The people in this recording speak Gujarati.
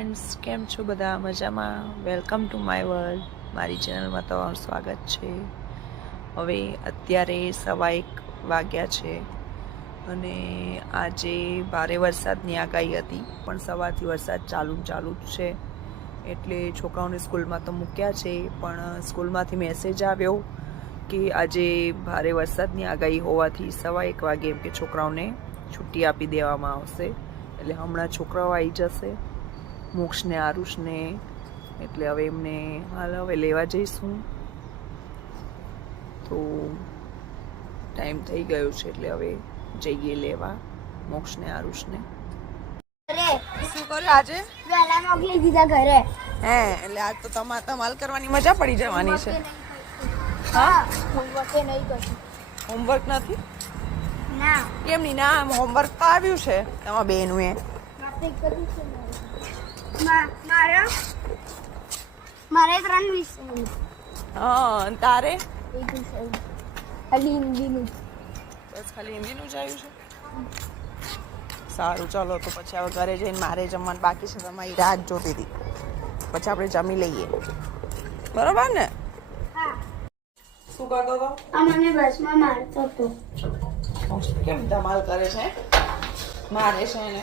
ફ્રેન્ડ્સ, કેમ છો બધા? મજામાં? Welcome to my world. મારી ચેનલમાં તમારું સ્વાગત છે. હવે અત્યારે 1:15 વાગ્યા છે અને આજે ભારે વરસાદની આગાહી હતી, પણ સવારથી વરસાદ ચાલુ જ છે. એટલે છોકરાઓને સ્કૂલમાં તો મૂક્યા છે, પણ સ્કૂલમાંથી મેસેજ આવ્યો કે આજે ભારે વરસાદની આગાહી હોવાથી 1:15 વાગે એમ કે છોકરાઓને છુટ્ટી આપી દેવામાં આવશે. એટલે હમણાં છોકરાઓ આવી જશે, મોક્ષને આરુષને. એટલે હવે એમને હાલ હવે લેવા જઈશું. તો ટાઈમ થઈ ગયો છે એટલે હવે જઈએ લેવા મોક્ષને આરુષને. શું કર્યું આજે? વેલા મોકલી દીધા ઘરે. હે, એટલે આજ તો તમાલ કરવાની મજા પડી જવાની છે. હા, હોમવર્ક નહીં કર્યું. હોમવર્ક નથી? ના, કેમ નહીં? ના, હોમવર્ક તો આવ્યું છે તમારા બેનું. આપણે કર્યું છે. મારે 3 વિષય. હા, અને તારે? એક વિષય ખાલી હિન્દીનું. બસ ખાલી હિન્દીનું જ આવ્યું છે. સારું, ચલો તો પછી હવે ઘરે જઈને મારે જમવાનું બાકી છે. તમારી રાહ જોતી હતી, પછી આપણે જમી લઈએ, બરોબર ને? હા. શું કરતો હતો? આ મને બસમાં મારતો હતો. કેમ ધમાલ કરે છે? મારે છે એને.